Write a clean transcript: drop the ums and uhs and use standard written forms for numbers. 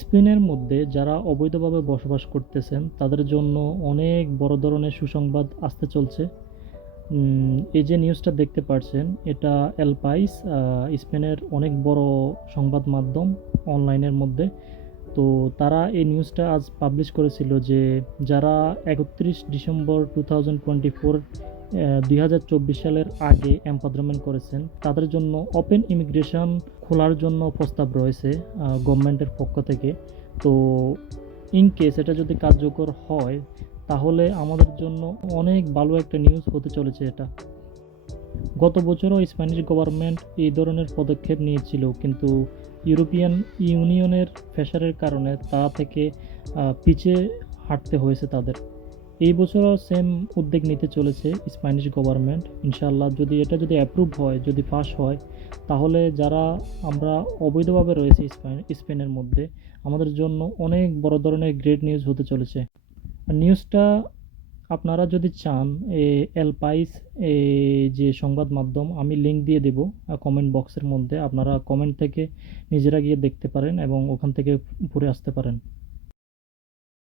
স্পেনের মধ্যে যারা অবৈধভাবে বসবাস করতেছেন তাদের জন্য অনেক বড় ধরনের সুসংবাদ আসতে চলছে। এই যে নিউজটা দেখতে পারছেন এটা এল পাইস, স্পেনের অনেক বড় সংবাদ মাধ্যম অনলাইনের মধ্যে। তো তারা এই নিউজটা আজ পাবলিশ করেছিল যে যারা 31 ডিসেম্বর 2024 2024 সালের আগে এমপাদ্রমেন্ট করেছেন তাদের জন্য ওপেন ইমিগ্রেশন খোলার জন্য প্রস্তাব রয়েছে গভর্নমেন্টের পক্ষ থেকে। তো ইন কেস এটা যদি কার্যকর হয় তাহলে আমাদের জন্য অনেক ভালো একটা নিউজ হতে চলেছে এটা। গত বছরও স্প্যানিশ গভর্নমেন্ট এই ধরনের পদক্ষেপ নিয়েছিল, কিন্তু ইউরোপিয়ান ইউনিয়নের প্রেসারের কারণে তা থেকে পিছিয়ে হাঁটতে হয়েছে তাদের। এই বছরও সেম উদ্যোগ নিতে চলেছে স্প্যানিশ গভর্নমেন্ট। ইনশাল্লাহ যদি এটা যদি অ্যাপ্রুভ হয়, যদি পাস হয়, তাহলে যারা আমরা অবৈধভাবে রয়েছে স্পেনের মধ্যে আমাদের জন্য অনেক বড় ধরনের গ্রেট নিউজ হতে চলেছে। আর নিউজটা আপনারা যদি চান, এল পাইস যে সংবাদ মাধ্যম, আমি লিংক দিয়ে দেব কমেন্ট বক্সের মধ্যে। আপনারা কমেন্ট থেকে নিজেরা গিয়ে দেখতে পারেন এবং ওখান থেকে পড়ে আসতে পারেন।